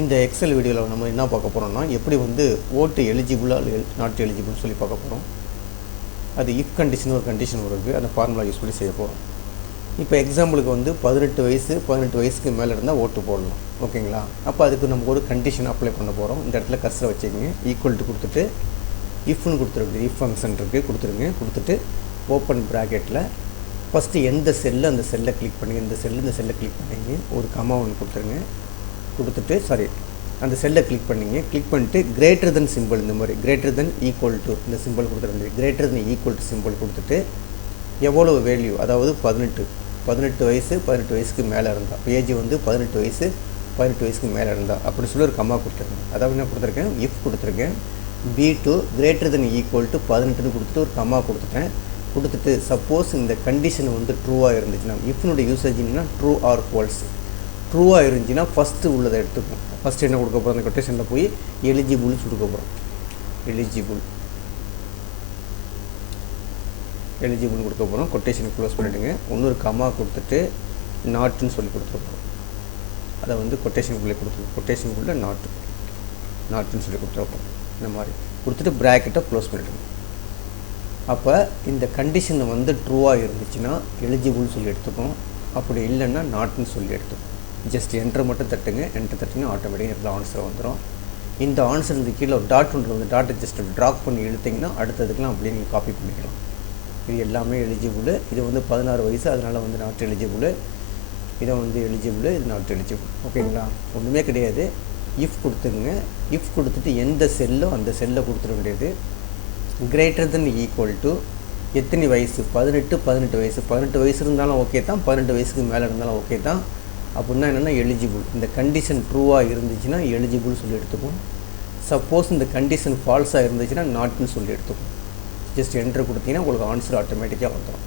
இந்த எக்ஸல் வீடியோவில் நம்ம என்ன பார்க்க போகிறோம்னா எப்படி வந்து ஓட்டு எலிஜிபிளாக நாட் எலிஜிபிள்னு சொல்லி பார்க்க போகிறோம். அது இஃப் கண்டிஷன் ஒரு கண்டிஷன் இருக்குது, அந்த ஃபார்முலா யூஸ் பண்ணி செய்ய போகிறோம். இப்போ எக்ஸாம்பிளுக்கு வந்து 18 வயசுக்கு மேலே இருந்தால் ஓட்டு போடலாம், ஓகேங்களா? அப்போ அதுக்கு நம்ம ஒரு கண்டிஷன் அப்ளை பண்ண போகிறோம். இந்த இடத்துல கர்சரை வச்சுக்கிங்க, ஈக்குவல் டு கொடுத்துட்டு இஃப்னு கொடுத்துருக்கு, இஃப் ஃபங்க்ஷன் இருக்குது கொடுத்துருங்க. கொடுத்துட்டு ஓப்பன் ப்ராக்கெட்டில் ஃபஸ்ட்டு எந்த செல்லு அந்த செல்லை கிளிக் பண்ணுங்கள், இந்த செல்லை கிளிக் பண்ணிங்க, ஒரு கமா ஒன்று கொடுத்துருங்க. கொடுத்துட்டு அந்த செல்லை கிளிக் பண்ணிங்க. கிளிக் பண்ணிட்டு கிரேட்டர் தென் சிம்பிள், இந்த மாதிரி கிரேட்டர் தென் ஈக்குவல் டு இந்த சிம்பிள் கொடுத்துருங்க. Greater then equal to simple கொடுத்துட்டு எவ்வளோ வேல்யூ, அதாவது 18 வயசுக்கு மேலே இருந்தால், ஏஜ் வந்து 18 வயசுக்கு மேலே இருந்தால் அப்படி சொல்லி ஒரு கம்மா கொடுத்துருங்க. அதாவது என்ன கொடுத்துருக்கேன், இஃப் கொடுத்துருக்கேன். B2 greater then equal to 18 கொடுத்துட்டு ஒரு கம்மா கொடுத்துட்டேன். கொடுத்துட்டு சப்போஸ் இந்த கண்டிஷன் வந்து ட்ரூவாக இருந்துச்சுன்னா, இஃப்னுடைய யூசேஜ்னா ட்ரூ ஆர் ஃபால்ஸ். ட்ரூவாக இருந்துச்சுன்னா ஃபஸ்ட்டு உள்ளதை எடுத்துப்போம். ஃபஸ்ட்டு என்ன கொடுக்க போகிறோம், அந்த கொட்டேஷனில் போய் எலிஜிபிள்னு கொடுக்க போகிறோம். எலிஜிபிள்னு கொடுக்க போகிறோம். கொட்டேஷனை க்ளோஸ் பண்ணிவிடுங்க. இன்னொரு கமா கொடுத்துட்டு நாட்டுன்னு சொல்லி கொடுத்துருப்போம். அதை வந்து கொட்டேஷனுக்குள்ளே நாட்டுன்னு சொல்லி கொடுத்துருப்போம். இந்த மாதிரி கொடுத்துட்டு ப்ராக்கெட்டை க்ளோஸ் பண்ணிவிடுங்க. அப்போ இந்த கண்டிஷன் வந்து ட்ரூவாக இருந்துச்சுன்னா எலிஜிபிள்னு சொல்லி எடுத்துப்போம். அப்படி இல்லைன்னா நாட்டுன்னு சொல்லி எடுத்துப்போம். ஜஸ்ட் என்ட்ரு மட்டும் தட்டுங்க. ஆட்டோமேட்டிக்காக இதில் ஆன்சர் வந்துடும். இந்த ஆன்சர் இந்த கீழே ஒரு டாட் ஒன்று வந்து டாட்டை ஜஸ்ட் ட்ராப் பண்ணி இழுத்திங்கன்னா அடுத்ததுக்கெலாம் அப்படியே நீங்கள் காப்பி பண்ணிக்கலாம். இது எல்லாமே எலிஜிபிள். இது வந்து 16 வயசு, அதனால் வந்து நாட் எலிஜிபிள். இதை வந்து எலிஜிபிள், இது நாட் எலிஜிபிள். ஓகேங்களா? ஒன்றுமே கிடையாது. இஃப் கொடுத்துங்க. இஃப் கொடுத்துட்டு எந்த செல்லோ அந்த செல்லை கொடுத்துட வேண்டியது. கிரேட்டர் தென் ஈக்குவல் டு எத்தனை வயசு, 18 வயசு. 18 வயசு இருந்தாலும் ஓகே தான், 18 வயசுக்கு மேலே இருந்தாலும் ஓகே தான். அப்படின்னா என்னென்னா எலிஜிபிள். இந்த கண்டிஷன் ட்ரூவாக இருந்துச்சுன்னா எலிஜிபிள் சொல்லி எடுத்துக்கும். சப்போஸ் இந்த கண்டிஷன் ஃபால்ஸாக இருந்துச்சுன்னா நாட்னு சொல்லி எடுத்துக்கும். ஜஸ்ட் என்ட்ரு கொடுத்தீங்கன்னா உங்களுக்கு ஆன்சர் ஆட்டோமேட்டிக்காக வந்துடும்.